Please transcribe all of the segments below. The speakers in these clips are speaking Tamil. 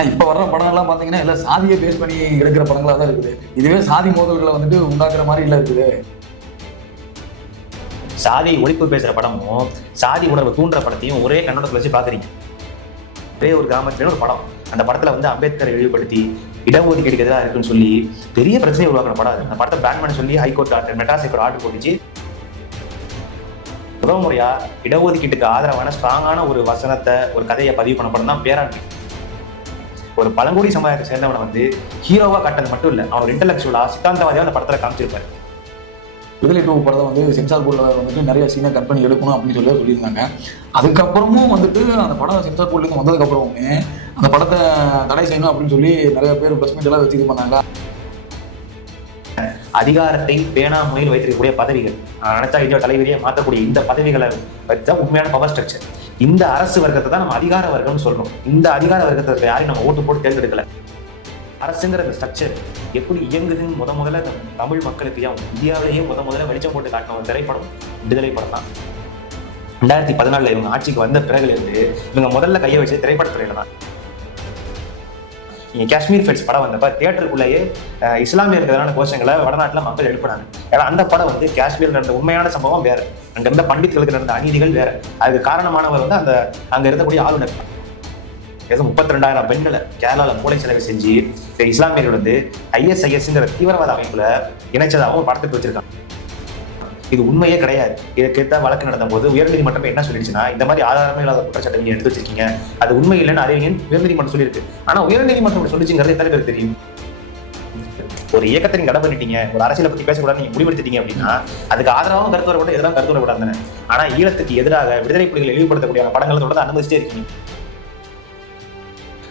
ஆனா இப்ப வர்ற படம் எல்லாம் பாத்தீங்கன்னா எல்லாம் சாதியை பேஸ் பண்ணி எடுக்கிற படங்களா தான் இருக்குது. இதுவே சாதி மோதல்களை வந்துட்டு உண்டாக்குற மாதிரி இல்ல இருக்குது. சாதி ஒழிப்பு பேசுற படமும் சாதி உணர்வு தூண்டுற படத்தையும் ஒரே கண்ணோட்டத்தில் வச்சு பாக்குறீங்க. ஒரே ஒரு கிராமத்துல ஒரு படம், அந்த படத்துல வந்து அம்பேத்கரை இழிவுபடுத்தி இடஒதுக்கீடு எதிராக இருக்குன்னு சொல்லி பெரிய பிரச்சனை உருவாக்குற படம் அது. அந்த படத்தை பேன் பண்ண சொல்லி ஹைகோர்ட் மெட்ராஸ் ஹைகோர்ட் ஆர்டர் போட்டுச்சு. முதல் முறையா இடஒதுக்கீட்டுக்கு ஆதரவான ஸ்ட்ராங்கான ஒரு வசனத்தை, ஒரு கதையை பதிவு பண்ண படம் தான் பேராண்மை. ஒரு பழங்குடி சமுதாயத்தை சேர்ந்தவனை வந்து ஹீரோவா காட்டுறது மட்டும் இல்ல, அவன் இன்டலெக்சுவலா சித்தாந்தவாதியா அந்த படத்துல காமிச்சிருப்பாரு. விடுதலை 2 படத்தை வந்து சென்சார் போர்டில் வந்துட்டு நிறைய சீனை கட் பண்ணி எடுக்கணும் அப்படின்னு சொல்லியிருந்தாங்க. அதுக்கப்புறமும் வந்துட்டு அந்த படம் சென்சார் போர்ட்லேருந்து வந்ததுக்கப்புறமுமே அந்த படத்தை தடை செய்யணும் அப்படின்னு சொல்லி நிறைய பேர் ப்ரெஸ் மீட் எல்லாம் வச்சு இது பண்ணாங்க. அதிகாரத்தை பேணாமுறையில் வைத்திருக்கக்கூடிய பதவிகள், நினைச்சா இந்தியா தலைவரியை மாற்றக்கூடிய இந்த பதவிகளை வச்சா உண்மையான பவர் ஸ்ட்ரக்சர். இந்த அரசு வர்க்கத்தை தான் நம்ம அதிகார வர்க்கம்னு சொல்றோம். இந்த அதிகார வர்க்கத்தை யாரையும் நம்ம ஓட்டு போட்டு தேர்ந்தெடுக்கல. அரசுங்கிற இந்த ஸ்ட்ரக்சர் எப்படி இயங்குதுன்னு முதல்ல தமிழ் மக்களுக்கு இந்தியாவிலேயே முதல்ல வெளிச்சம் போட்டு காட்டின ஒரு திரைப்படம் விடுதலை படம் தான். 2014 இவங்க ஆட்சிக்கு வந்த பிறகுல இருந்து இவங்க முதல்ல கையை வச்சு திரைப்படத்துறையில தான். நீங்க காஷ்மீர் ஃபைல்ஸ் படம் வந்தப்ப தியேட்டருக்குள்ளேயே இஸ்லாமியருக்கு எதிரான கோஷங்களை வடநாட்டுல மக்கள் எழுப்பினாங்க. ஏன்னா அந்த படம் வந்து காஷ்மீர் நடந்த உண்மையான சம்பவம் வேற, அங்க இருந்த பண்டித்களுக்கு நடந்த அநீதிகள் வேற. அதுக்கு காரணமானவர் வந்து அங்க இருந்தக்கூடிய ஆளுநர் 32,000 பெண்களை கேரளால மூளை செலவு செஞ்சு இஸ்லாமியர்கள் வந்து ISISங்கிற தீவிரவாத அமைப்புல இணைச்சதாகவும் ஒரு படத்துக்கு வச்சிருக்காங்க. இது உண்மையே கிடையாது. இதுக்கேற்ற வழக்கு நடந்த போது உயர்நீதிமன்றம் என்ன சொல்லிடுச்சுன்னா, இந்த மாதிரி ஆதாரமே இல்லாத குற்றச்சாட்டை நீங்க எடுத்து வச்சிருக்கீங்க, அது உண்மை இல்லைன்னு அறிவியன் உயர்நீதிமன்றம் சொல்லியிருக்கு. ஆனா உயர்நீதிமன்றம் சொல்லிச்சுங்கிறது எத்தனை பேர் தெரியும்? ஒரு இயக்கத்தை நீங்க கடை பண்ணிட்டீங்க, ஒரு அரசியலை பத்தி பேசக்கூடாது நீங்க முடிவெடுத்தீங்க அப்படின்னா அதுக்கு ஆதரவாகவும் கருத்து வரக்கூடாது, எதிராக கருத்து வரக்கூடாது. ஆனா ஈழத்துக்கு எதிராக விடுதலை புலிகளை இழிவுபடுத்தக்கூடிய படங்களை தொடர்ந்து அனுமதிச்சிட்டே இருக்கீங்க.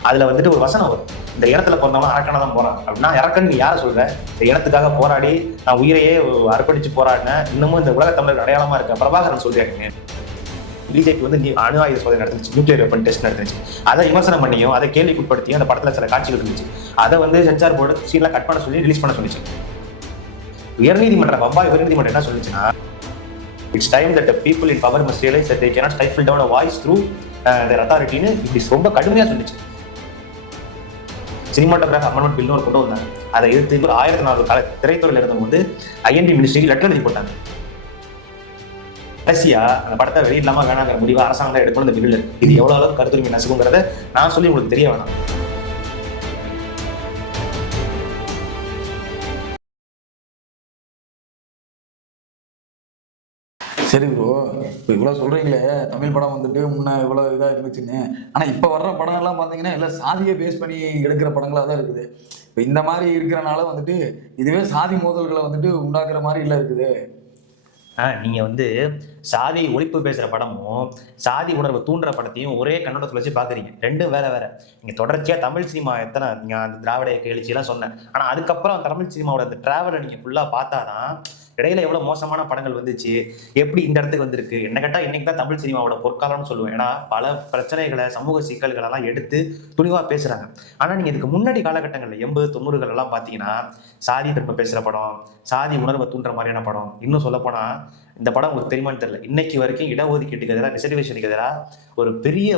அதுல வந்துட்டு ஒரு வசனம் வரும், இந்த இடத்துல பிறந்தவங்க அரக்கனை தான் போறான் அப்படின்னா, இறக்கன்னு நீ யாரை சொல்ற? இந்த இடத்துக்காக போராடி நான் உயிரையே அர்ப்பணிச்சு போராடின இன்னமும் இந்த உலக தமிழர் அடையாளமா இருக்க பிரபாகரன் சொல்றாங்க. பிஜேபி வந்து அணு ஆயுத சோதனை நடந்துச்சு, நியூக்ளியர் வெப்பன் டெஸ்ட் நடந்துச்சு. அதை விமர்சனம் பண்ணியும் அதை கேள்விக்குட்படுத்தியும் அந்த படத்துல சில காட்சிகள் இருந்துச்சு. அதை வந்து சென்சார் போர்டு சீன்ல கட் பண்ண சொல்லி ரிலீஸ் பண்ண சொல்லிச்சு. உயர்நீதிமன்றம் உயர்நீதிமன்றம் என்ன சொல்லிச்சுன்னா, it's time that people in power must realise that they cannot stifle down a voice through their authority-ன்னு இப்படி ரொம்ப கடுமையா சொல்லிச்சு. சினிமாட்டோகிராஃபி அமெண்ட்மெண்ட் பில்னு ஒரு கொண்டு வந்தாங்க. அதை எதிர்த்து 1400 திரைத்துறையில் இருந்தபோது IND மினிஸ்ட்ரிக்கு லெட்டர் எழுதி போட்டாங்க. கடைசியா அந்த படத்தை வெளியிடலாமா வேணாங்கிற முடிவு அரசாங்கம் எடுக்கணும். இந்த பில்ல இது எவ்வளவு அளவுக்கு கருத்துரிமை நசுக்குங்கிறத நான் சொல்லி உங்களுக்கு தெரிய வேணாம். சரி ப்ரோ, இப்போ இவ்வளோ சொல்றீங்களே தமிழ் படம் வந்துட்டு முன்ன இவ்வளோ இதாக இருந்துச்சுன்னு. ஆனால் இப்போ வர்ற படம் எல்லாம் பார்த்தீங்கன்னா எல்லாம் சாதியை பேஸ் பண்ணி எடுக்கிற படங்களாக தான் இருக்குது. இப்போ இந்த மாதிரி இருக்கிறனால வந்துட்டு இதுவே சாதி மோதல்களை வந்துட்டு உண்டாக்குற மாதிரி இல்லை இருக்குது. நீங்க வந்து சாதி ஒழிப்பு பேசுற படமும் சாதி உணர்வு தூண்டுற படத்தையும் ஒரே கண்ணோட்டத்தில் வச்சு பாக்குறீங்க. ரெண்டும் வேற வேற. நீங்க தொடர்ச்சியா தமிழ் சினிமா எத்தனை நீங்க அந்த திராவிட எழுச்சி எல்லாம் சொன்னேன், ஆனா அதுக்கப்புறம் தமிழ் சினிமாவோட அந்த டிராவலை நீங்க ஃபுல்லா பார்த்தாதான் இடையில எவ்வளவு மோசமான படங்கள் வந்துச்சு, எப்படி இந்த இடத்துக்கு வந்திருக்கு. என்ன கேட்டா இன்னைக்கு தான் தமிழ் சினிமாவோட பொற்காலம்னு சொல்லுவேன். ஏன்னா பல பிரச்சனைகளை, சமூக சிக்கல்கள் எல்லாம் எடுத்து துணிவா பேசுறாங்க. ஆனா நீங்க இதுக்கு முன்னாடி காலகட்டங்கள்ல 80, 90கள் எல்லாம் பாத்தீங்கன்னா சாதி தர்ம பேசுற படம், சாதி உணர்வை தூண்டுற மாதிரியான படம், இன்னும் சொல்ல போனா இந்த படம் உங்களுக்கு தெரியுமான்னு தெரியல, இன்னைக்கு வரைக்கும் இடஒதுக்கீட்டுக்கு எதிராக, ரிசர்வேஷனுக்கு எதிராக ஒரு பெரிய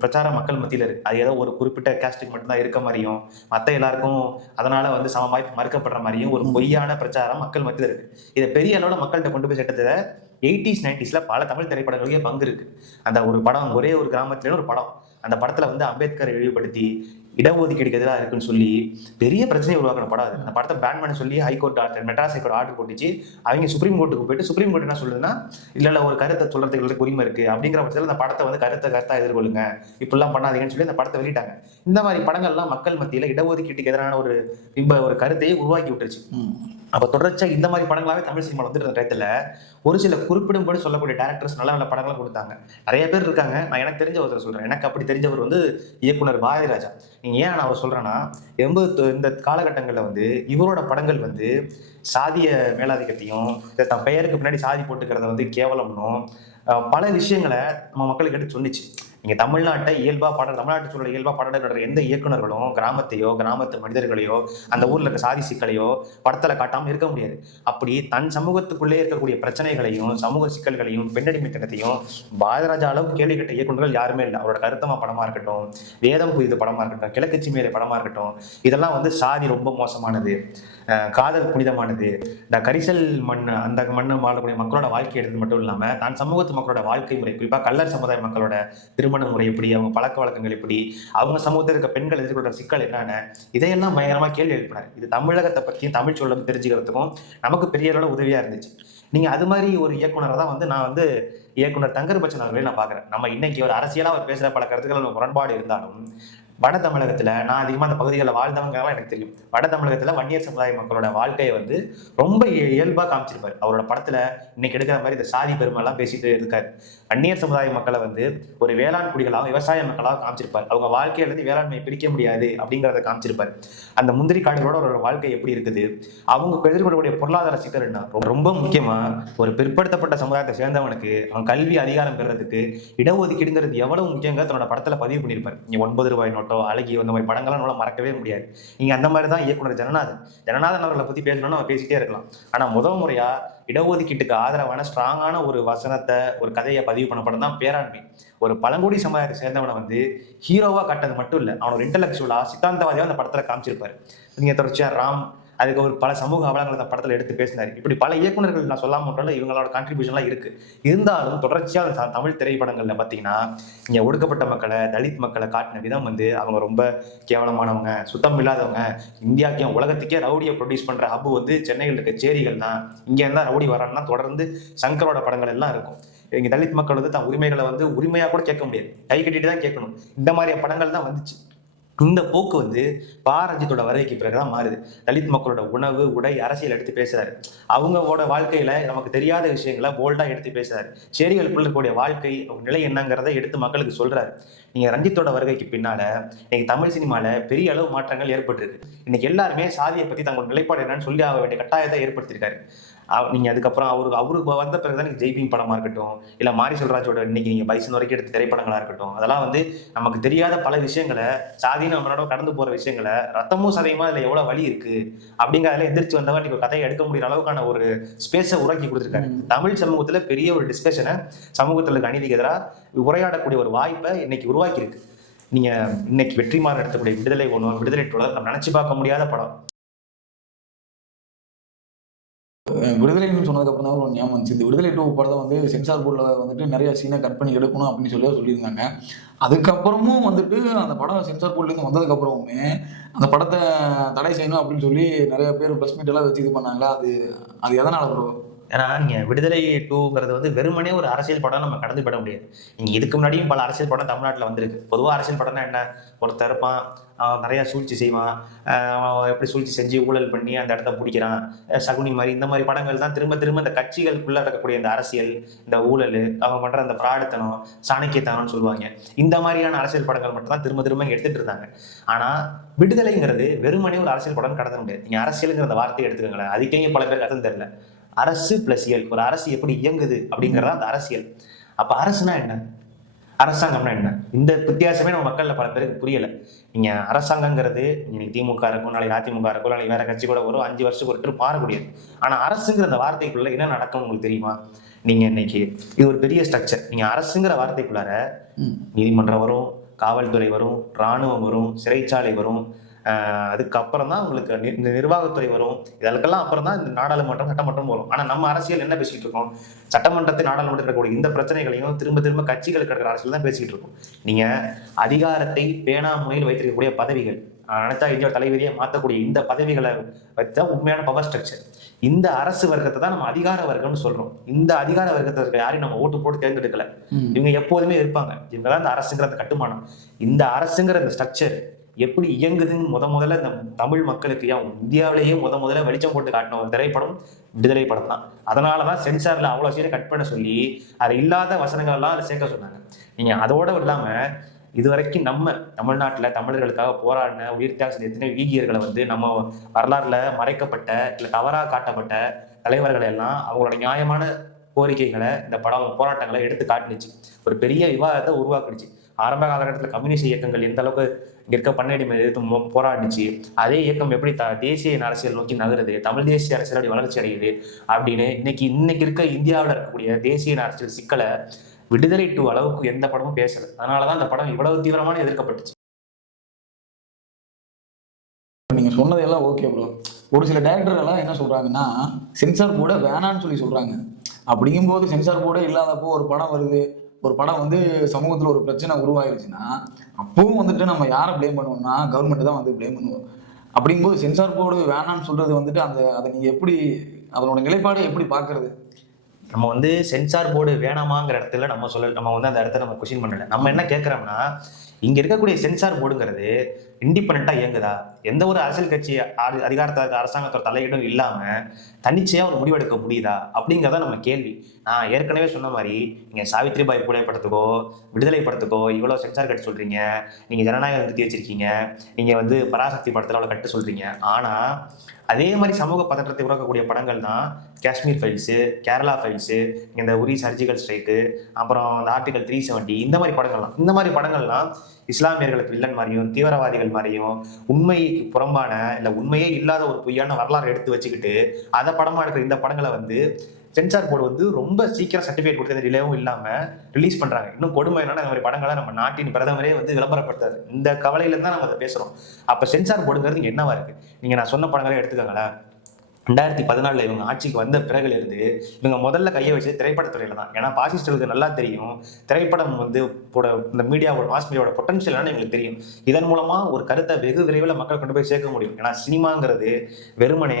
பிரச்சாரம் மக்கள் மத்தியில் இருக்கு. அது ஏதோ ஒரு குறிப்பிட்ட கேஸ்டுக்கு மட்டும்தான் இருக்க மாதிரியும், மற்ற எல்லாருக்கும் அதனால வந்து சம வாய்ப்பு மறுக்கப்படுற மாதிரியும் ஒரு பொய்யான பிரச்சாரம் மக்கள் மத்தியில் இருக்கு. இதை பெரிய அளவில் மக்கள்கிட்ட கொண்டு போய் சேர்த்ததுல 80s 90sல பல தமிழ் திரைப்படங்களுக்கே பங்கு இருக்கு. அந்த ஒரு படம், ஒரே ஒரு கிராமத்துல ஒரு படம், அந்த படத்துல வந்து அம்பேத்கரை இழிவுபடுத்தி இடஒதுக்கீடுக்கு எதிராக இருக்குன்னு சொல்லி பெரிய பிரச்சனையை உருவாக்கின படம் அது. அந்த படத்தை பேன் பண்ண சொல்லி ஹைகோர்ட் மெட்ராஸ் ஹைகோர்ட் ஆர்டர் போட்டுச்சு. அவங்க சுப்ரீம் கோர்ட்டுக்கு போயிட்டு சுப்ரீம் கோர்ட் என்ன சொல்லுதுன்னா, இல்ல ஒரு கருத்தை சொல்றதுக்கு உரிமை இருக்கு அப்படிங்கிற பட்சத்தில் அந்த படத்தை வந்து கருத்தா எதிர்கொள்ளுங்க, இப்படிலாம் பண்ணாதீங்கன்னு சொல்லி அந்த படத்தை வெளியிட்டாங்க. இந்த மாதிரி படங்கள்லாம் மக்கள் மத்தியில இடஒதுக்கீட்டுக்கு எதிரான ஒரு கருத்தையே உருவாக்கி விட்டுருச்சு. அப்ப தொடர்ச்சியா இந்த மாதிரி படங்களாவே தமிழ் சினிமாவில் வந்துட்டு அந்த டயத்துல ஒரு சில குறிப்பிடும்படி சொல்லக்கூடிய டேரக்டர்ஸ் நல்ல நல்ல படங்களும் கொடுத்தாங்க. நிறைய பேர் இருக்காங்க. நான் எனக்கு தெரிஞ்ச ஒருத்தர் சொல்றேன். எனக்கு அப்படி தெரிஞ்சவர் வந்து இயக்குனர் பாரதிராஜா. நீங்க ஏன் நான் அவர் சொல்றேன்னா, இந்த காலகட்டங்களில் வந்து இவரோட படங்கள் வந்து சாதிய மேலாதிக்கத்தையும் தன் பெயருக்கு பின்னாடி சாதி போட்டுக்கிறத வந்து கேவலம்னும் பல விஷயங்களை நம்ம மக்களுக்கு எடுத்து சொன்னிச்சு. நீங்க தமிழ்நாட்டை இயல்பா தமிழ்நாட்டு சூழலை இயல்பா படம் எடுக்கிற எந்த இயக்குனர்களும் கிராமத்தையோ கிராமத்து மனிதர்களையோ அந்த ஊர்ல இருக்க சாதி சிக்கலையோ படத்துல காட்டாம இருக்க முடியாது. அப்படி தன் சமூகத்துக்குள்ளே இருக்கக்கூடிய பிரச்சனைகளையும் சமூக சிக்கல்களையும் பெண்ணடிமைத்தனத்தையும் பாரதிராஜா அளவுக்கு கேள்வி கேட்ட இயக்குனர்கள் யாருமே இல்லை. அவரோட கருத்தமா படமா இருக்கட்டும், வேதம் புரிது படமா இருக்கட்டும், கிழக்கு மேலே படமா இருக்கட்டும், இதெல்லாம் வந்து சாதி ரொம்ப மோசமானது, காதல் புனிதமானது, இந்த கரிசல் மண் அந்த மண்ணு வாழக்கூடிய மக்களோட வாழ்க்கை எடுத்து மட்டும் இல்லாம தான் சமூகத்து மக்களோட வாழ்க்கை முறை, குறிப்பா கள்ளர் சமுதாய மக்களோட திருமண முறை எப்படி, அவங்க பழக்க வழக்கங்கள் எப்படி, அவங்க சமூகத்தில் இருக்க பெண்கள் எதிர்கொள்ற சிக்கல் என்னென்ன, இதையெல்லாம் பயங்கரமா கேள்வி எழுப்பினார். இது தமிழகத்தை பற்றியும் தமிழ் சொல்ல தெரிஞ்சுக்கிறதுக்கும் நமக்கு பெரிய அளவு உதவியா இருந்துச்சு. நீங்க அது மாதிரி ஒரு இயக்குனரை தான் வந்து நான் வந்து இயக்குனர் தங்கர் பச்சன் அவர்களே நான் பாக்குறேன். நம்ம இன்னைக்கு ஒரு அரசியலா அவர் பேசுற பல கருத்துக்கள் முரண்பாடு இருந்தாலும் வட தமிழகத்துல நான் அதிகமா அந்த பகுதிகளில் வாழ்ந்தவங்க எனக்கு தெரியும். வட தமிழகத்துல வன்னியர் சமுதாய மக்களோட வாழ்க்கையை வந்து ரொம்ப இயல்பா காமிச்சிருப்பாரு. அவரோட படத்துல இன்னைக்கு எடுக்கிற மாதிரி இந்த சாதி பெருமை எல்லாம் பேசிட்டு இருக்காரு. வன்னியர் சமுதாய மக்களை வந்து ஒரு வேளாண் குடிகளாக விவசாய மக்களாக காமிச்சிருப்பாரு. அவங்க வாழ்க்கையில இருந்து வேளாண்மையை பிரிக்க முடியாது அப்படிங்கிறத காமிச்சிருப்பாரு. அந்த முந்திரி காடுகளோட ஒரு வாழ்க்கை எப்படி இருக்குது, அவங்க எதிர்கொள்ளக்கூடிய பொருளாதார சிக்கல் என்ன. ரொம்ப முக்கியமா ஒரு பிற்படுத்தப்பட்ட சமுதாயத்தை சேர்ந்தவனுக்கு அவன் கல்வி அதிகாரம் பெறதுக்கு இடஒதுக்கீடுங்கிறது எவ்வளவு முக்கியங்கிறத தன்னோட படத்துல பதிவு பண்ணியிருப்பாரு. நீங்க 9 ரூபாய் நோட்டோ அழகியோ இந்த மாதிரி படங்கள்லாம் நம்மளால மறக்கவே முடியாது. நீங்க அந்த மாதிரி தான் இயக்குனர் ஜனநாதன் அவர்களை பத்தி பேசணும்னு அவர் பேசிட்டே இருக்கலாம். ஆனா முதல் முறையா இடஒதுக்கீட்டுக்கு ஆதரவான ஸ்ட்ராங்கான ஒரு வசனத்தை, ஒரு கதையை பதிவு பண்ண படம் தான் பேராண்மை. ஒரு பழங்குடி சமுதாயத்தை சேர்ந்தவனை வந்து ஹீரோவா காட்டது மட்டும் இல்ல, அவனோட இன்டலெக்சுவலா சித்தாந்தவாதியா அந்த படத்துல காமிச்சிருப்பாரு. நீங்க தொடர்ச்சியா ராம், அதுக்கு ஒரு பல சமூக அவலங்களை அந்த படத்துல எடுத்து பேசினாரு. இப்படி பல இயக்குனர்கள் நான் சொல்லாம இவங்களோட கான்ட்ரிபியூஷன்லாம் இருக்கு. இருந்தாலும் தொடர்ச்சியா தமிழ் திரைப்படங்கள்ல பாத்தீங்கன்னா இங்க ஒடுக்கப்பட்ட மக்களை, தலித் மக்களை காட்டின விதம் வந்து அவங்க ரொம்ப கேவலமானவங்க, சுத்தம் இல்லாதவங்க, இந்தியாவுக்கு உலகத்துக்கே ரவுடியை ப்ரொடியூஸ் பண்ற ஹப்பு வந்து சென்னையில் இருக்க சேரிகள் தான், இங்க இருந்தா ரவுடி வரான்னா தொடர்ந்து சங்கரோட படங்கள் எல்லாம் இருக்கும். இங்க தலித் மக்கள் வந்து தன் உரிமைகளை வந்து உரிமையா கூட கேட்க முடியாது, கை கட்டிட்டு தான் கேட்கணும். இந்த மாதிரி படங்கள் தான் வந்துச்சு. இந்த போக்கு வந்து ரஞ்சித்தோட வருகைக்கு பிறகுதான் மாறுது. தலித் மக்களோட உணவு, உடை, அரசியல் எடுத்து பேசுறாரு. அவங்களோட வாழ்க்கையில நமக்கு தெரியாத விஷயங்களை போல்டா எடுத்து பேசுறாரு. சேரிகளுக்குள்ள இருக்கக்கூடிய வாழ்க்கை நிலை என்னங்கிறத எடுத்து மக்களுக்கு சொல்றாரு. நீங்க ரஞ்சித்தோட வருகைக்கு பின்னால இன்னைக்கு தமிழ் சினிமால பெரிய அளவு மாற்றங்கள் ஏற்பட்டிருக்கு. இன்னைக்கு எல்லாருமே சாதியை பத்தி தங்களோட நிலைப்பாடு என்னன்னு சொல்லி ஆக வேண்டிய கட்டாயத்தை ஏற்படுத்தியிருக்காரு. நீங்க அதுக்கப்புறம் அவருக்கு வந்த பிறகுதான் நீங்க ஜெய்பீம் படமா இருக்கட்டும், இல்ல மாரி செல்வராஜோட இன்னைக்கு நீங்க பைசன் வரைக்கும் எடுத்த திரைப்படங்களா இருக்கட்டும், அதெல்லாம் வந்து நமக்கு தெரியாத பல விஷயங்களை, சாதி நம்மளோட கடந்து போற விஷயங்களை, ரத்தமும் சதையுமா அதுல எவ்வளவு வழி இருக்கு அப்படிங்கிறதுல எந்திரிச்சு வந்தவன் நீங்க கதையை எடுக்க முடியற அளவுக்கான ஒரு ஸ்பேஸை உருவாக்கி கொடுத்துருக்காரு. தமிழ் சமூகத்துல பெரிய ஒரு டிஸ்கஷனை, சமூகத்துல அநீதிக்கு எதிராக உரையாடக்கூடிய ஒரு வாய்ப்பை இன்னைக்கு உருவாக்கி இருக்கு. நீங்க இன்னைக்கு வெற்றிமாறன் எடுத்தக்கூடிய விடுதலை 1, விடுதலை 2 நம்ம நினைச்சு பார்க்க முடியாத படம். விடுதலைன்னு சொன்னதுக்கு அப்புறம் தான் ஒரு ஞாபகம் வந்துச்சு. இந்த விடுதலை 2 படத்தை வந்து சென்சார் போர்டில் வந்துட்டு நிறைய சீனை கட் பண்ணி எடுக்கணும் அப்படின்னு சொல்லியிருந்தாங்க. அதுக்கப்புறமும் வந்துட்டு அந்த படம் சென்சார் போர்ட்லேருந்து வந்ததுக்கு அப்புறமுமே அந்த படத்தை தடை செய்யணும் அப்படின்னு சொல்லி நிறைய பேர் ப்ரெஸ் மீட் எல்லாம் வச்சு இது பண்ணாங்களா? அது எதனால ப்ரோ? ஏன்னா நீங்க விடுதலை 2ங்கிறது வந்து வெறுமனே ஒரு அரசியல் படம் நம்ம கடந்து விட முடியாது. நீங்க இதுக்கு முன்னாடியும் பல அரசியல் படம் தமிழ்நாட்டில் வந்திருக்கு. பொதுவாக அரசியல் படம்னா என்ன, ஒருத்தர் இருப்பான், நிறைய சூழ்ச்சி செய்வான், எப்படி சூழ்ச்சி செஞ்சு ஊழல் பண்ணி அந்த இடத்த பிடிக்கிறான், சகுனி மாதிரி இந்த மாதிரி படங்கள் தான் திரும்ப திரும்ப இந்த கட்சிகளுக்குள்ள இருக்கக்கூடிய இந்த அரசியல், இந்த ஊழல், அவங்க பண்ற அந்த பிராடத்தனம், சாணக்கியத்தனம்னு சொல்லுவாங்க. இந்த மாதிரியான அரசியல் படங்கள் மட்டும் தான் திரும்ப திரும்ப எடுத்துட்டு இருந்தாங்க. ஆனா விடுதலைங்கிறது வெறுமனே ஒரு அரசியல் படம் கடத்த முடியாது. நீங்க அரசியலுங்கிற அந்த வார்த்தையை எடுத்துக்கோங்களேன், அதுக்கே பல பேருக்கு அர்த்தம் தெரியல. அரசு பிளஸ் இயல், ஒரு அரசு எப்படி இயங்குது அப்படிங்கறத அந்த அரசியல். அப்ப அரசுனா என்ன, அரசாங்கம்னா என்ன, இந்த வித்தியாசமே நம்ம மக்கள்ல பல பேருக்கு புரியல. நீங்க அரசாங்கங்கிறது இன்னைக்கு திமுக இருக்கும், நாளைக்கு அதிமுக இருக்கும், நாளைக்கு வேற கட்சி கூட வரும், 5 வருஷத்துக்கு ஒரு ட்ரிப் மாறக்கூடியது. ஆனா அரசுங்கிற அந்த வார்த்தைக்குள்ள என்ன நடக்கும் உங்களுக்கு தெரியுமா? நீங்க இன்னைக்கு இது ஒரு பெரிய ஸ்ட்ரக்சர். நீங்க அரசுங்கிற வார்த்தைக்குள்ளார நீதிமன்றம் வரும், காவல்துறை வரும், இராணுவம் வரும், சிறைச்சாலை வரும், அதுக்கப்புறம் தான் உங்களுக்கு நிர்வாகத்துறை வரும். இதற்கெல்லாம் அப்புறம் தான் இந்த நாடாளுமன்றம், சட்டமன்றம் வரும். ஆனா நம்ம அரசியல் என்ன பேசிட்டு இருக்கோம்? சட்டமன்றத்தை, நாடாளுமன்றத்தில் இருக்கக்கூடிய இந்த பிரச்சனைகளையும் திரும்ப திரும்ப கட்சிகளுக்கு இருக்கிற அரசியல் தான் பேசிட்டு இருக்கோம். நீங்க அதிகாரத்தை பேணா முறையில் வைத்திருக்கக்கூடிய பதவிகள், அனைத்தா இந்தியா தலைவிதியை மாற்றக்கூடிய இந்த பதவிகளை வைத்தா உண்மையான பவர் ஸ்ட்ரக்சர். இந்த அரசு வர்க்கத்தை தான் நம்ம அதிகார வர்க்கம்னு சொல்றோம். இந்த அதிகார வர்க்கத்தை யாரையும் நம்ம ஓட்டு போட்டு தேர்ந்தெடுக்கல. இவங்க எப்போதுமே இருப்பாங்க. இவங்கதான் இந்த அரசுங்கிற அந்த கட்டுமானம். இந்த அரசுங்கிற இந்த ஸ்ட்ரக்சர் எப்படி இயங்குதுன்னு முதல்ல இந்த தமிழ் மக்களுக்கு, இந்தியாவிலேயே முதல்ல வெளிச்சம் போட்டு காட்டின ஒரு திரைப்படம் விடுதலை படம் தான். அதனாலதான் சென்சார்ல அவ்வளவு சீரை கட் பண்ண சொல்லி அது இல்லாத வசனங்கள் எல்லாம் அதை சேர்க்க சொன்னாங்க. நீங்க அதோட இல்லாம இதுவரைக்கும் நம்ம தமிழ்நாட்டுல தமிழர்களுக்காக போராடின உயிர் தியாகம் எத்தனை வீகியர்களை வந்து நம்ம வரலாறுல மறைக்கப்பட்ட இல்ல தவறா காட்டப்பட்ட தலைவர்களை எல்லாம் அவங்களோட நியாயமான கோரிக்கைகளை இந்த படம் போராட்டங்களை எடுத்து காட்டுனுச்சு. ஒரு பெரிய விவாதத்தை உருவாக்குனுச்சு. ஆரம்ப காலகட்டத்தில் கம்யூனிஸ்ட் இயக்கங்கள் எந்த அளவுக்கு இங்க இருக்க பண்ணையடிமை எதிர்த்து போராடிச்சு, அதே இயக்கம் எப்படி தேசிய அரசியல் நோக்கி நகருது, தமிழ் தேசிய அரசியல் அப்படி வளர்ச்சி அடையுது அப்படின்னு இன்னைக்கு இருக்க இந்தியாவில் இருக்கக்கூடிய தேசிய அரசியல் சிக்கலை விடுதலை டூ அளவுக்கு எந்த படமும் பேசல. அதனாலதான் அந்த படம் இவ்வளவு தீவிரமான எதிர்க்கப்பட்டுச்சு. நீங்க சொன்னதெல்லாம் ஓகே ப்ரோ. ஒரு சில டைரக்டர் எல்லாம் என்ன சொல்றாங்கன்னா சென்சார் போர்டை வேணான்னு சொல்றாங்க. அப்படிங்கும்போது சென்சார் போர்டே இல்லாதப்போ ஒரு படம் வருது, ஒரு படம் வந்து சமூகத்துல ஒரு பிரச்சனை உருவாயிருச்சுன்னா அப்பவும் வந்துட்டு நம்ம யாரை பிளேம் பண்ணுவோம்னா கவர்மெண்ட் தான் வந்து பிளேம் பண்ணுவோம். அப்படிங்கும்போது சென்சார் போர்டு வேணான்னு சொல்றது வந்துட்டு அதை நீங்க எப்படி, அதனோட நிலைப்பாடு எப்படி பாக்குறது? நம்ம வந்து சென்சார் போர்டு வேணாமாங்கிற இடத்துல நம்ம வந்து அந்த இடத்துல நம்ம கொஸ்டின் பண்ணல. நம்ம என்ன கேட்கிறோம்னா, இங்க இருக்கக்கூடிய சென்சார் போர்டுங்கிறது இண்டிபெண்டா இயங்குதா, எந்த ஒரு அரசியல் கட்சி அதிகாரத்தை அரசாங்கத்தோட தலையீடும் இல்லாம தன்னிச்சையா ஒரு முடிவெடுக்க முடியுதா அப்படிங்கிறத நம்ம கேள்வி. நான் ஏற்கனவே சொன்ன மாதிரி நீங்க சாவித்ரிபாய் பூலே படத்துக்கோ விடுதலை படத்துக்கோ இவ்வளவு சென்சார் கட்டு சொல்றீங்க, நீங்க ஜனநாயகம் நிறுத்தி வச்சிருக்கீங்க, நீங்க வந்து பராசக்தி படத்துல அவ்வளவு கட்டு சொல்றீங்க. ஆனா அதே மாதிரி சமூக பதற்றத்தை உருவாக்கக்கூடிய படங்கள் தான் காஷ்மீர் ஃபைல்ஸு, கேரளா ஃபைல்ஸு, இந்த உரி சர்ஜிக்கல் ஸ்ட்ரைக்கு, அப்புறம் இந்த ஆர்டிகல் 370, இந்த மாதிரி படங்கள்லாம் இஸ்லாமியர்களுக்கு வில்லன் மாதிரியும் தீவிரவாதிகள் மாதிரியும் உண்மைக்கு புறம்பான இல்லை உண்மையே இல்லாத ஒரு பொய்யான வரலாறு எடுத்து வச்சுக்கிட்டு அதை படமா எடுக்கிற இந்த படங்களை வந்து சென்சார் போர்டு வந்து ரொம்ப சீக்கிரம் சர்டிஃபிகேட் கொடுத்து ரிலேவும் இல்லாம ரிலீஸ் பண்றாங்க. இன்னும் கொடுமை என்னன்னா இந்த மாதிரி படங்களை நம்ம நாட்டின் பிரதமரே வந்து விளம்பரப்படுத்தாரு. இந்த கவலையில தான் நம்ம அதை பேசுறோம். அப்ப சென்சார் போர்டுங்கிறது இங்க என்னவா இருக்கு? நீங்க நான் சொன்ன படங்களே எடுத்துக்கோங்களேன். 2014 இவங்க ஆட்சிக்கு வந்த பிறகுல இருந்து இவங்க முதல்ல கையை வச்சு திரைப்படத்துறையில தான். ஏன்னா பாசிஸ்டுகளுக்கு நல்லா தெரியும் திரைப்படம் வந்து இந்த மீடியாவோட மாஸ் மீடியாவோட பொட்டன்ஷியல் என்னன்னு எங்களுக்கு தெரியும். இதன் மூலமா ஒரு கருத்தை வெகு விரைவில் மக்கள் கொண்டு போய் சேர்க்க முடியும். ஏன்னா சினிமாங்கிறது வெறுமனே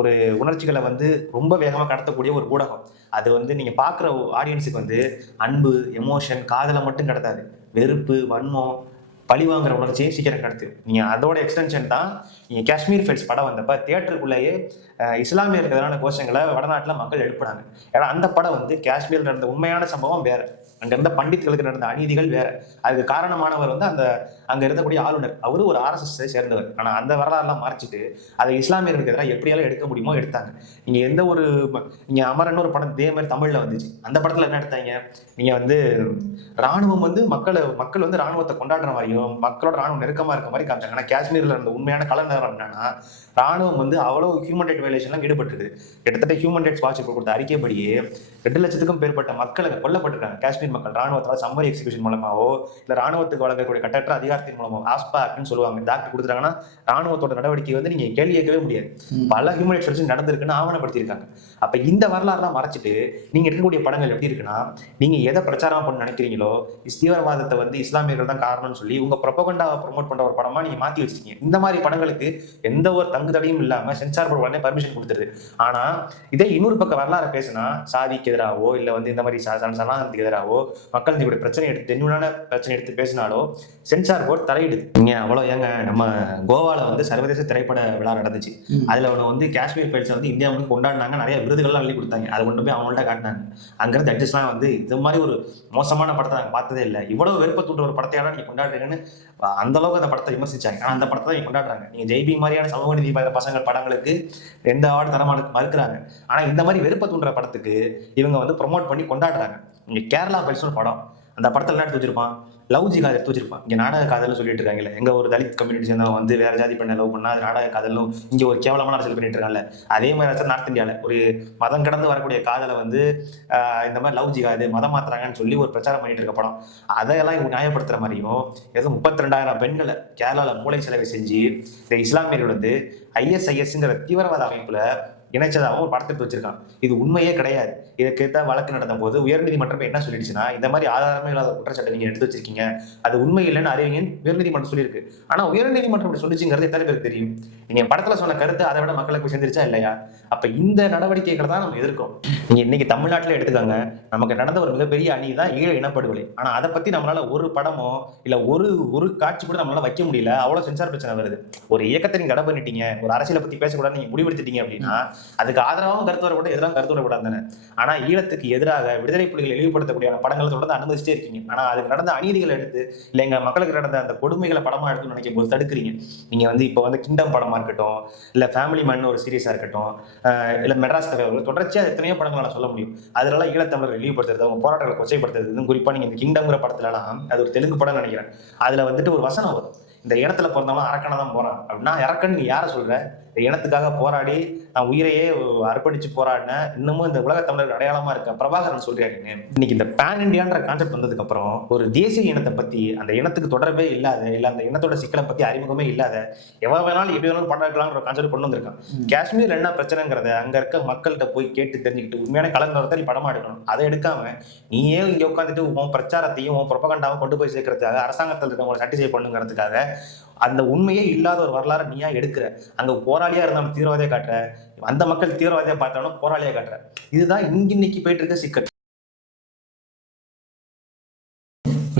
ஒரு உணர்ச்சிகளை வந்து ரொம்ப வேகமாக கடத்தக்கூடிய ஒரு ஊடகம். அது வந்து நீங்க பாக்குற ஆடியன்ஸுக்கு வந்து அன்பு, எமோஷன், காதலை மட்டும் கடத்தாது, வெறுப்பு, வன்மம், பழி வாங்குற உணர்ச்சியை சீக்கிரம் கடத்து. நீங்க அதோட எக்ஸ்டென்ஷன் தான் நீங்க காஷ்மீர் ஃபைல்ஸ் படம் வந்தப்ப தியேட்டருக்குள்ளேயே இஸ்லாமியருக்கு எதிரான கோஷங்களை வடநாட்டுல மக்கள் எழுப்புனாங்க. ஏன்னா அந்த படம் வந்து காஷ்மீர்ல நடந்த உண்மையான சம்பவம் வேற, அங்க இருந்த பண்டித்களுக்கு நடந்த அநீதிகள் வேற. அதுக்கு காரணமானவர் வந்து அங்க இருந்தக்கூடிய ஆளுநர், அவரு ஒரு RSS சேர்ந்தவர். ஆனா அந்த வரலாறுலாம் மறைச்சிட்டு அதை இஸ்லாமியர்களுக்கு எதிராக எப்படியாலும் எடுக்க முடியுமோ எடுத்தாங்க. நீங்க எந்த ஒரு நீங்க அமரன் ஒரு படம் இதே மாதிரி தமிழ்ல வந்துச்சு. அந்த படத்துல என்ன எடுத்தாங்க? நீங்க வந்து ராணுவம் வந்து மக்கள் வந்து ராணுவத்தை கொண்டாடுற மாதிரியும் மக்களோட ராணுவம் நெருக்கமா இருக்க மாதிரி காமிச்சாங்க. ஆனா காஷ்மீர்ல இருந்த உண்மையான கலந்தாரம் என்னன்னா ராணுவம் வந்து அவ்வளவு ஹியூமன் ரைட் வயலேஷன்லாம் ஈடுபட்டு கிட்டத்தட்ட ஹியூமன் ரைட்ஸ் வாட்ச் கொடுத்த அறிக்கைப்படியே 2 லட்சத்துக்கும் மேற்பட்ட மக்கள் கொல்லப்பட்டிருக்காங்க. காஷ்மீர் மக்கள் ராணுவத்தால் சம்மரி எக்ஸிகியூஷன் மூலமாவோ இல்ல ராணுவத்துக்கு வழங்கக்கூடிய கட்டற்ற அதிகாரத்தின் மூலமாவோ ஆஸ்பா ஆக்ட்னு சொல்லுவாங்க. டாக்டர் கொடுத்துட்டாங்கன்னா ராணுவத்தோட நடவடிக்கை வந்து நீங்க கேள்வி கேட்கவே முடியாது. பல ஹியூமன் ரைட்ஸ் நடந்திருக்குன்னு ஆவணப்படுத்தியிருக்காங்க. அப்ப இந்த வரலாறுலாம் மறைச்சிட்டு நீங்க இருக்கக்கூடிய படங்கள் எப்படி இருக்குன்னா, நீங்க எதை பிரச்சாரம் பண்ண நினைக்கிறீங்களோ தீவிரவாதத்தை வந்து இஸ்லாமியர்கள் தான் காரணம்னு சொல்லி உங்க ப்ரொபகண்டாவை ப்ரொமோட் பண்ற ஒரு படமா நீங்க மாத்தி வச்சிருக்கீங்க. இந்த மாதிரி படங்களுக்கு எந்த ஒரு தங்குதடையும் இல்லாம சென்சார் போர்டு உடனே பர்மிஷன் கொடுத்துருது. ஆனா இதே இன்னொரு பக்கம் வரலாறு பேசினா சாதிக்கு எதிராகவோ இல்ல வந்து இந்த மாதிரி சனாதனத்துக்கு எதிராகவோ மக்கள் நீங்களுடைய பிரச்சனை எடுத்து தென்னுனான பிரச்சனை எடுத்து பேசினாலோ சென்சார் போர்டு தலையிடுது. நீங்க அவ்வளவு ஏங்க, நம்ம கோவால வந்து சர்வதேச திரைப்பட விழா நடந்துச்சு. அதுல ஒண்ணு வந்து காஷ்மீர் ஃபைல்ஸ் வந்து இந்தியா வந்து கொண்டாடினாங்க, நிறைய விருதுகள்லாம் அள்ளி கொடுத்தாங்க. அதை கொண்டு போய் அவங்கள்ட்ட காட்டினாங்க. அங்கிருந்து ஜட்ஜஸ்லாம் வந்து இது மாதிரி ஒரு மோசமான படத்தை நாங்கள் பார்த்ததே இல்லை, இவ்வளவு வெறுப்ப தூண்டுற ஒரு படத்தையால நீங்க கொண்டாடுறீங்கன்னு அந்த அளவுக்கு அந்த படத்தை விமர்சிச்சாங்க. ஆனா அந்த படத்தை தான் நீங்க கொண்டாடுறாங்க. நீங்க ஜெய்பி மாதிரியான சமூக நீதி பசங்க படங்களுக்கு எந்த அவார்டு தர மறுக்கிறாங்க. ஆனா இந்த மாதிரி வெறுப்ப தூண்டுற படத்துக்கு இவங்க வந்து ப்ரொமோட் பண்ணி கொண்டாடுறாங்க. இங்க கேரளா ஃபைல்ஸ் ஒரு படம், அந்த படத்துல என்ன எடுத்து வச்சிருப்பான், லவ் ஜிகாத் எடுத்து வச்சிருப்பான். இங்க நாடக காதல்னு சொல்லிட்டு இருக்காங்கல்ல, எங்க ஒரு தலித் கம்யூனிட்டி சேர்ந்தவங்க வந்து வேற ஜாதி பண்ண லவ் பண்ணா அது நாடக காதலும் இங்க ஒரு கேவலமான அரசியல் பண்ணிட்டு இருக்காங்கல்ல, அதே மாதிரி நார்த் இந்தியால ஒரு மதம் கடந்து வரக்கூடிய காதலை வந்து இந்த மாதிரி லவ் ஜிகாது மதம் மாத்துறாங்கன்னு சொல்லி ஒரு பிரச்சாரம் பண்ணிட்டு இருக்க படம். அதையெல்லாம் இவங்க நியாயப்படுத்துற மாதிரியும் ஏதோ 32,000 பெண்களை கேரளால மூளை செலவை செஞ்சு இந்த இஸ்லாமியர்கள் வந்து ISISங்கிற தீவிரவாத அமைப்புல இணைச்சதாகவும் ஒரு படத்தை வச்சிருக்கான். இது உண்மையே கிடையாது. இதுக்கேற்ற வழக்கு நடந்த போது உயர்நீதிமன்றம் என்ன சொல்லிடுச்சுன்னா, இந்த மாதிரி ஆதாரமே இல்லாத குற்றச்சாட்டை நீங்க எடுத்து வச்சிருக்கீங்க, அது உண்மை இல்லைன்னு அறிவிங்கன்னு உயர்நீதிமன்றம் சொல்லியிருக்கு. ஆனா உயர்நீதிமன்றம் இப்படி சொல்லிச்சுங்கிறது எத்தனை பேருக்கு தெரியும்? நீங்க படத்துல சொன்ன கருத்து அதை விட மக்களுக்கு சேர்ந்துருச்சா இல்லையா? அப்ப இந்த நடவடிக்கைகளை தான் நம்ம எதிர்க்கிறோம். நீங்க இன்னைக்கு தமிழ்நாட்டில் எடுத்துக்காங்க, நமக்கு நடந்த ஒரு மிகப்பெரிய அணி தான் ஈழ இனப்படுகொலை. ஆனா அதை பத்தி நம்மளால ஒரு படமோ இல்ல ஒரு காட்சி கூட நம்மளால வைக்க முடியல. அவ்வளவு சென்சார் பிரச்சனை வருது. ஒரு இயக்கத்தை நீங்க தடை பண்ணிட்டீங்க, ஒரு அரசியலை பத்தி பேசக்கூடாது நீங்க முடிவெடுத்துட்டீங்க அப்படின்னா அதுக்கு ஆதரவாகவும் கருத்து வரக்கூடாது, எதிராக கருத்து வரக்கூடாது தானே. ஆனா ஈழத்துக்கு எதிராக விடுதலை புலிகள் இழிவுபடுத்தக்கூடிய படங்களை தொடர்ந்து அனுமதிச்சிட்டே இருக்கீங்க. ஆனா அதுக்கு நடந்த அநீதிகளை எடுத்து இல்ல எங்க மக்களுக்கு நடந்த அந்த கொடுமைகளை படமா எடுத்து நினைக்கும் போது தடுக்கிறீங்க. நீங்க வந்து இப்போ வந்து கிங்டம் படமா இருக்கட்டும், இல்ல ஃபேமிலி மேன் ஒரு சீரியஸா இருக்கட்டும், இல்ல மெட்ராஸ் கதை தொடர்ச்சியா எத்தனையோ படங்களை நான் சொல்ல முடியும். அதனால ஈழத்தமிழர் இழிவுபடுத்துறது, அவங்க போராட்டங்களை கொச்சைப்படுத்துறது, குறிப்பா நீங்க இந்த கிங்டம்ங்கிற படத்துலலாம், அது ஒரு தெலுங்கு படம் நினைக்கிறேன், அதுல வந்துட்டு ஒரு வசனம் வரும், இந்த இடத்துல பிறந்தவங்க அரக்கனை தான் போறான் அப்படின்னா, அரக்கன் நீ யாரை சொல்ற? இந்த இனத்துக்காக போராடி நான் உயிரையே அர்ப்பணிச்சு போராடின இன்னமும் இந்த உலக தமிழர் அடையாளமா இருக்க பிரபாகரன் சொல்றாரு. இன்னைக்கு இந்த பேன் இண்டியான்ற கான்செப்ட் வந்ததுக்கு அப்புறம் ஒரு தேசிய இனத்தை பத்தி, அந்த இனத்துக்கு தொடர்பே இல்லாத, இல்ல அந்த இனத்தோட சிக்கலை பத்தி அறிமுகமே இல்லாத, எவ்வளவு வேணாலும் எப்படி வேணாலும் படம் எடுக்கலாம்ன்ற கான்செப்ட் கொண்டு வந்திருக்கான். காஷ்மீர்ல என்ன பிரச்சனைங்கிறத அங்க இருக்க மக்கள்கிட்ட போய் கேட்டு தெரிஞ்சுக்கிட்டு உண்மையான கலந்துறத நீ படமா எடுக்கணும். அதை எடுக்காம நீயே இங்க உட்காந்துட்டு உன் பிரச்சாரத்தையும் உன் புரபகண்டாவும் கொண்டு போய் சேர்க்கறதுக்காக, அரசாங்கத்தில் இருக்கவங்களை சட்டிசை பண்ணுங்கிறதுக்காக அந்த உண்மையே இல்லாத ஒரு வரலாறு நீயா எடுக்கிற, அங்க போராளியா இருந்தாலும் தீவிரவாதியா காட்டுற, அந்த மக்கள் தீவிரவாதியா பார்த்தாலும் போராளியா காட்டுற. இதுதான் இன்னைக்கு போயிட்டு இருக்க சிக்கல்.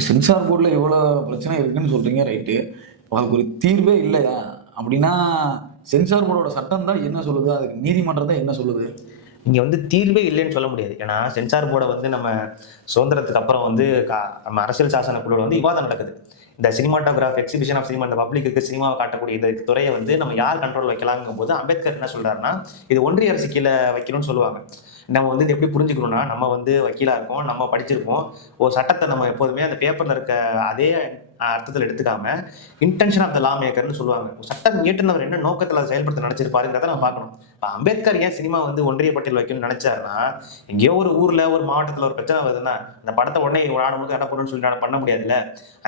சென்சார் போர்டில் இவ்வளோ பிரச்சனை இருக்குன்னு சொல்றீங்க, ரைட்டு. அதுக்கு ஒரு தீர்வே இல்லையா அப்படின்னா சென்சார் போர்டோட சட்டம் தான் என்ன சொல்லுது, அதுக்கு நீதிமன்றம் தான் என்ன சொல்லுது? இங்க வந்து தீர்வே இல்லைன்னு சொல்ல முடியாது. ஏன்னா சென்சார் போர்டை வந்து நம்ம சுதந்திரத்துக்கு அப்புறம் வந்து நம்ம அரசியல் சாசன குழுவில் வந்து விவாதம் நடக்குது. இந்த சினிமாட்டோகிராஃப், எக்ஸிபிஷன் ஆஃப் சினிமா, இந்த பப்ளிக்கு சினிமாவை காட்டக்கூடிய இந்த துறையை வந்து நம்ம யார் கண்ட்ரோல் வைக்கலாங்கும் போது அம்பேத்கர் என்ன சொல்றாருன்னா, இது ஒன்றிய அரசு கீழே வைக்கணும்னு சொல்லுவாங்க. நம்ம வந்து இது எப்படி புரிஞ்சுக்கணும்னா, நம்ம வந்து வக்கீலா இருக்கோம், நம்ம படிச்சிருப்போம், ஒரு சட்டத்தை நம்ம எப்போதுமே அந்த பேப்பர்ல இருக்க அதே அர்த்தத்தில் எடுத்துக்காம இன்டென்ஷன் ஆஃப் த லா மேக்கர்னு சொல்லுவாங்க. சட்டம் இயற்றுனவர் என்ன நோக்கத்தில் செயல்படுத்த நினைச்சிருப்பாருங்கிறத நம்ம பார்க்கணும். அம்பேத்கர் ஏன் சினிமா வந்து ஒன்றிய பட்டியல் வைக்கணும்னு நினைச்சாருன்னா, எங்கேயோ ஒரு ஊர்ல ஒரு மாவட்டத்தில் ஒரு பிரச்சனை வருதுன்னா அந்த படத்தை உடனே நாடு முழுக்க தடை பண்ணணும்னு சொல்லி பண்ண முடியாதுல்ல.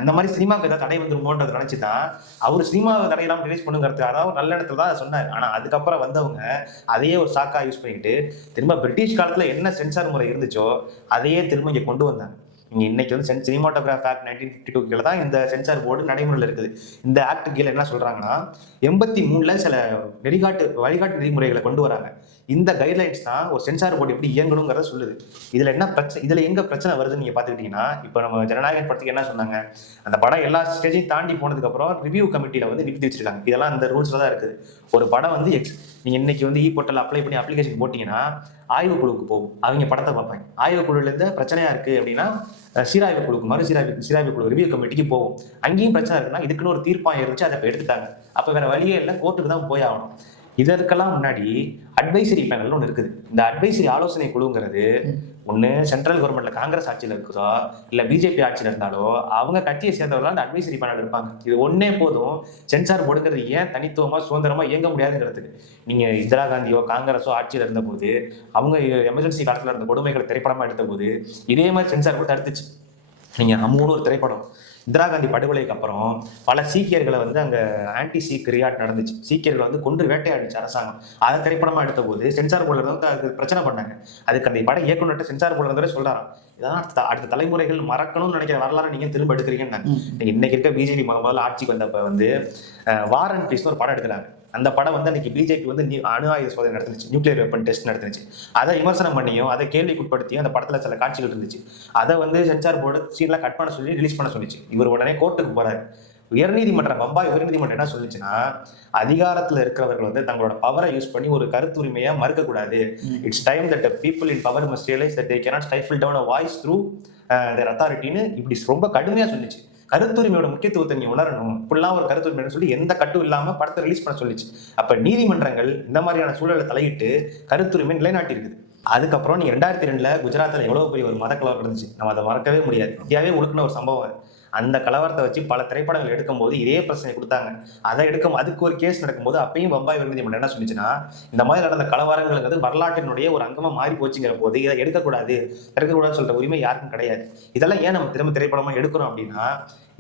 அந்த மாதிரி சினிமாவுக்கு ஏதாவது தடை வந்துருமோன்றதை நினைச்சுதான் அவர் சினிமாவை தடையெல்லாம் ரிலீஸ் பண்ணுங்கிறது, அதாவது நல்ல இடத்துல தான் சொன்னார். ஆனா அதுக்கப்புறம் வந்தவங்க அதையே ஒரு சாக்கா யூஸ் பண்ணிக்கிட்டு திரும்ப பிரிட்டிஷ் காலத்துல என்ன சென்சார் முறை இருந்துச்சோ அதையே திரும்ப இங்க கொண்டு வந்தாங்க. இங்க இன்னைக்கு வந்து சினிமாட்டோகிராஃப் ஆக்ட் 1952 கீழே தான் இந்த சென்சார் போர்டு நடைமுறையில் இருக்குது. இந்த ஆக்ட் கீழே என்ன சொல்றாங்கன்னா, 83ல சில வழிகாட்டு நெறிமுறைகளை கொண்டு வராங்க. இந்த கைட்லைன்ஸ் தான் ஒரு சென்சார் போர்டு எப்படி இயங்கணுங்கிறத சொல்லுது. இதுல என்ன பிரச்சனை, இதுல எங்க பிரச்சனை வருதுன்னு நீங்க பாத்துக்கிட்டீங்கன்னா, இப்ப நம்ம ஜனநாயகன் படத்துக்கு என்ன சொன்னாங்க, அந்த படம் எல்லா ஸ்டேஜையும் தாண்டி போனதுக்கு அப்புறம் ரிவ்யூ கமிட்டியில வந்து நிறுத்தி வச்சிருக்காங்க. இதெல்லாம் இந்த ரூல்ஸ்ல தான் இருக்குது. ஒரு படம் வந்து நீங்க இன்னைக்கு வந்து போர்ட்டல் அப்ளை பண்ணி அப்ளிகேஷன் போட்டீங்கன்னா ஆய்வு குழுவுக்கு போகும், அவங்க படத்தை பார்ப்பாங்க. ஆய்வு குழுல இருந்து பிரச்சனையா இருக்கு அப்படின்னா சீராய்வு குழுக்கு சீராய்வு குழு ரிவ்யூ கமிட்டிக்கு போகும். அங்கேயும் பிரச்சனை இருக்குன்னா இதுக்குன்னு ஒரு தீர்ப்பாயம் இருந்துச்சு, அதை எடுத்துட்டாங்க. அப்ப வேற வழியே இல்லை, கோர்ட்டுக்கு தான் போய் ஆகணும். இதற்கெல்லாம் முன்னாடி அட்வைசரி பேனல் ஒன்று இருக்குது. இந்த அட்வைசரி ஆலோசனை குழுங்கிறது ஒன்று சென்ட்ரல் கவர்மெண்ட்ல காங்கிரஸ் ஆட்சியில் இருக்குதோ இல்லை பிஜேபி ஆட்சியில் இருந்தாலோ அவங்க கட்சியை சேர்ந்தவர்கள் அந்த அட்வைசரி பேனல் இருப்பாங்க. இது ஒன்னே போதும் சென்சார் போர்டுங்கிறது ஏன் தனித்துவமா சுதந்திரமா இயங்க முடியாதுங்கிறதுக்கு. நீங்க இந்திரா காந்தியோ காங்கிரஸோ ஆட்சியில் இருந்த போது அவங்க எமர்ஜென்சி காலத்தில் இருந்த கொடுமைகளை திரைப்படமா எடுத்த போது இதே மாதிரி சென்சார் போர்டு தடுத்துச்சு. நீங்க அம்மூன்னு ஒரு திரைப்படம், இந்திரா காந்தி படுகொலைக்கு அப்புறம் பல சீக்கியர்களை வந்து அங்க ஆன்டி சீக் ரியாட் நடந்துச்சு, சீக்கியர்களை வந்து கொண்டு வேட்டையாடிச்சு அரசாங்கம். அதை திரைப்படமா எடுத்த போது சென்சார் போர்டுல வந்து அதுக்கு பிரச்சனை பண்ணாங்க. அதுக்கு அந்த படம் இயக்குனர் சென்சார் போர்டுல சொல்றாராம், இதெல்லாம் அடுத்த தலைமுறைகள் மறக்கணும்னு நினைக்கிற வரலாறு நீங்க திரும்ப எடுக்கிறீங்கன்னு. இன்னைக்கு இருக்க பிஜேபி முதல்ல ஆட்சிக்கு வந்தப்ப வந்து வார் அண்ட் பீஸ்னு ஒரு படம் எடுக்கிறாங்க. அந்த படம் வந்து அன்னைக்கு பிஜேபி வந்து அணு ஆயுத சோதனை நடந்துச்சு, நியூக்ளியர் வெப்பன் டெஸ்ட் நடந்துச்சு. அதை விமர்சனம் பண்ணியும் அதை கேள்விக்குட்படுத்தியும் அந்த படத்துல சில காட்சிகள் இருந்துச்சு. அதை வந்து சென்சார் போர்டு சீன்லாம் கட் பண்ண சொல்லி ரிலீஸ் பண்ண சொல்லிச்சு. இவர் உடனே கோர்ட்டுக்கு போறாரு. உயர்நீதிமன்றம், பம்பாய் உயர்நீதிமன்றம் என்ன சொல்லிச்சுன்னா, அதிகாரத்துல இருக்கிறவர்கள் வந்து தங்களோட பவரை யூஸ் பண்ணி ஒரு கருத்துரிமையை மறுக்கக்கூடாது. It's time that people in power must realise that they cannot stifle down a voice through their authorityன்னு இப்படி ரொம்ப கடுமையா சொல்லிச்சு. கருத்துரிமையோட முக்கியத்துவத்தை நீ உணரணும், இப்படிலாம் ஒரு கருத்துரிமை சொல்லி எந்த கட்டும் இல்லாம படத்தை ரிலீஸ் பண்ண சொல்லிச்சு. அப்ப நீதிமன்றங்கள் இந்த மாதிரியான சூழலை தலையிட்டு கருத்துரிமை நிலைநாட்டி இருக்குது. அதுக்கப்புறம் நீ 2002ல குஜராத்ல எவ்வளவு பெரிய ஒரு மதக்கலவரம் இருந்துச்சு, நம்ம அதை மறக்கவே முடியாது. இந்தியாவே ஒழுக்கின ஒரு சம்பவம். அந்த கலவரத்தை வச்சு பல திரைப்படங்கள் எடுக்கும் போது இதே பிரச்சனை கொடுத்தாங்க. அதை அதுக்கு ஒரு கேஸ் நடக்கும்போது அப்பயும் பம்பாய் உயர்நீதிமன்றம் என்ன சொல்லிச்சுன்னா, இந்த மாதிரி நடந்த கலவரங்கிறது வரலாற்றினுடைய ஒரு அங்கமா மாறி போச்சுங்கிற போது இதை எடுக்கக்கூடாதுன்னு சொல்ற உரிமை யாருக்கும் கிடையாது. இதெல்லாம் ஏன் நம்ம திரும்ப திரைப்படமா எடுக்கிறோம் அப்படின்னா,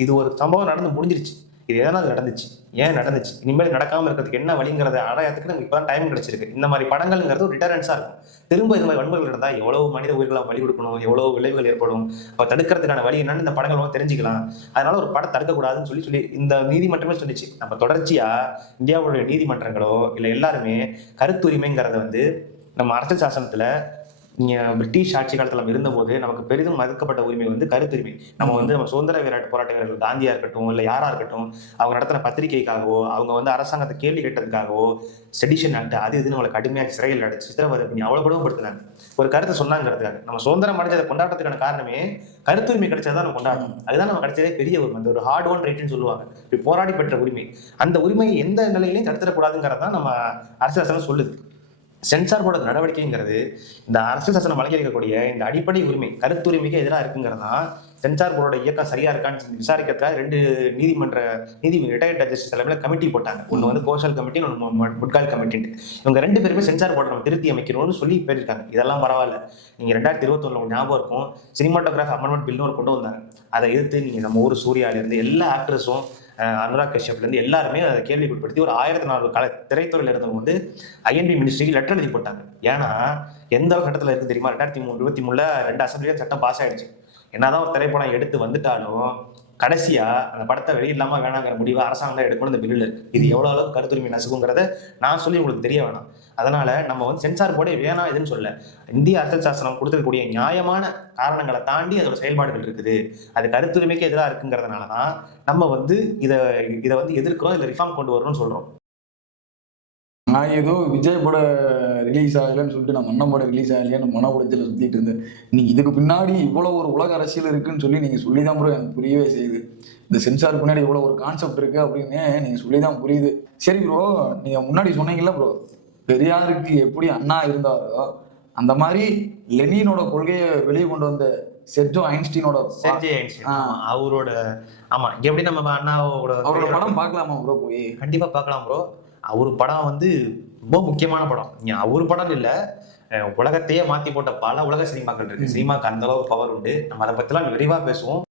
இது ஒரு சம்பவம் நடந்து முடிஞ்சிருச்சு. இது எதனால் நடந்துச்சு, ஏன் நடந்துச்சு, இனிமேல் நடக்காம இருக்கிறதுக்கு என்ன வழிங்கிறத ஆராயத்துக்கு நமக்கு இப்பதான் டைம் கிடைச்சிருக்கு. இந்த மாதிரி படங்கள்ங்கிறது ஒரு டிட்டரன்ஸா இருக்கும். திரும்ப இந்த மாதிரி வன்முறைகள் நடந்தா எவ்வளவு மனித உயிர்களாக பலி கொடுக்கணும், எவ்வளவு விளைவுகள் ஏற்படும், அப்ப தடுக்கிறதுக்கான வழி என்னன்னு இந்த படங்கள் தெரிஞ்சுக்கலாம். அதனால ஒரு படம் தடுக்கக்கூடாதுன்னு சொல்லி இந்த நீதிமன்றமே சொல்லிச்சு. நம்ம தொடர்ச்சியா இந்தியாவுடைய நீதிமன்றங்களோ இல்ல எல்லாருமே கருத்துரிமைங்கிறத வந்து நம்ம அரசியல் சாசனத்துல நீங்க பிரிட்டிஷ் ஆட்சி காலத்துல நம்ம இருந்தபோது நமக்கு பெரிதும் மறுக்கப்பட்ட உரிமை வந்து கருத்துரிமை. நம்ம சுதந்திர போராட்ட வீரர்கள் காந்தியா இருக்கட்டும், இல்ல யாரா இருக்கட்டும், அவங்க நடத்தின பத்திரிகைக்காகவோ, அவங்க அரசாங்கத்தை கேள்வி கேட்டதுக்காகவோ, செடிஷன் ஆக்ட் அது இதுன்னு அவங்களை கடுமையாக சிறையில் அடைச்சு சித்திரவதை பண்ணி அவ்வளவு கொடுமைப்படுத்தினாங்க. ஒரு கருத்தை சொன்னாங்கிறதுக்காக. நம்ம சுதந்திரம் அடைஞ்சதை கொண்டாட்டத்துக்கான காரணமே கருத்துரிமை கிடைச்சதான் நம்ம கொண்டாடணும். அதுதான் நம்ம கிடைச்சதே பெரிய உரிமை. அந்த ஒரு ஹார்ட் ஒன் ரைட்னு சொல்லுவாங்க. இப்படி போராடி பெற்ற உரிமை. அந்த உரிமையை எந்த நிலையிலையும் தடுத்துடக்கூடாதுங்கிறதான் நம்ம அரசியல் சாசனம் சொல்லுது. சென்சார் போர்டு நடவடிக்கைங்கிறது இந்த அரசியல் சாசனம் வழங்கியிருக்கக்கூடிய இந்த அடிப்படை உரிமை கருத்துரிமைக்கு எதிராக இருக்குங்கிறதா சென்சார் போர்டோட இயக்கம் சரியா இருக்கான்னு விசாரிக்கிறதுக்காக 2 ரிட்டையர்ட் ஜட்ஜஸ் தலைமையில கமிட்டி போட்டாங்க. ஒன்று கோஷல் கமிட்டி, ஒன்று முட்கால் கமிட்டின்ட்டு. இவங்க 2 பேருமே சென்சார் போர்டை நம்ம திருத்தி அமைக்கணும்னு சொல்லி போயிருக்காங்க. இதெல்லாம் பரவாயில்ல. நீங்க 2021 ஞாபகம் இருக்கும், சினிமாட்டோகிராஃபி அமெண்ட்மெண்ட் பில்னு ஒரு கொண்டு வந்தாங்க. அதை எதிர்த்து நீங்க நம்ம ஊர் சூர்யால இருந்து எல்லா ஆக்ட்ரஸும், அனுராக் கஷ்யப்ல இருந்து எல்லாருமே அதை கேள்விக்குட்படுத்தி ஒரு 1400 திரைத்துறையில இருந்தவங்க ஐஎன்பி மினிஸ்ட்ரிக்கு லெட்டர் எழுதி போட்டாங்க. ஏன்னா எந்த கட்டத்துல இருக்கு தெரியுமா? 2023 2 அசம்பிளியா சட்டம் பாஸ் ஆயிடுச்சு. என்னதான் ஒரு திரைப்படம் எடுத்து வந்துட்டாலும் கடைசியா அந்த படத்தை வெளியிடலாமா வேணாங்கிற முடிவை அரசாங்கம் தான் எடுக்கணும். இந்த பில்லுல இருக்கு. இது எவ்வளவு அளவுக்கு கருத்துரிமை நசுக்குங்கிறத நான் சொல்லி உங்களுக்கு தெரிய வேணாம். அதனால நம்ம சென்சார் போர்டே வேணாம் எதுன்னு சொல்ல, இந்திய அரசியல் சாசனம் கொடுத்துருக்கக்கூடிய நியாயமான காரணங்களை தாண்டி அதோட செயல்பாடுகள் இருக்குது. அது கருத்துரிமைக்கு எதிராக இருக்குங்கிறதுனாலதான் நம்ம இதை எதிர்க்கிறோம், இதுல ரிஃபார்ம் கொண்டு வரணும்னு சொல்றோம். நான் ஏதோ விஜய் படம் ரிலீஸ் ஆகலைன்னு சொல்லிட்டு நான் மன்னம் படம் ரிலீஸ் ஆகலையான்னு மன உடைச்சல சுத்திட்டு இருந்தேன். நீங்க இதுக்கு பின்னாடி இவ்வளவு ஒரு உலக அரசியல் இருக்குன்னு சொல்லி நீங்க சொல்லிதான் ப்ரோ எனக்கு புரியவே செய்யுது. இந்த சென்சார் பின்னாடி இவ்வளவு ஒரு கான்செப்ட் இருக்கு அப்படின்னு நீங்க சொல்லிதான் புரியுது. சரி ப்ரோ, நீங்க முன்னாடி சொன்னீங்கல்ல ப்ரோ, பெரியாருக்கு எப்படி அண்ணா இருந்தாரோ அந்த மாதிரி லெனினோட கொள்கையை வெளியே கொண்டு வந்த செர்ஜோ ஐன்ஸ்டீனோட அவரோட எப்படி நம்ம அண்ணாவோட அவரோட படம் பார்க்கலாமா ப்ரோ? போய் கண்டிப்பா பார்க்கலாம் ப்ரோ. அவரு படம் ரொம்ப முக்கியமான படம். அவரு படம் இல்ல, உலகத்தையே மாத்தி போட்ட பல உலக சினிமாக்கள் இருக்கு. சினிமாக்கு அந்த அளவுக்கு பவர் உண்டு. நம்ம அதை பத்தி எல்லாம் விரிவா பேசுவோம்.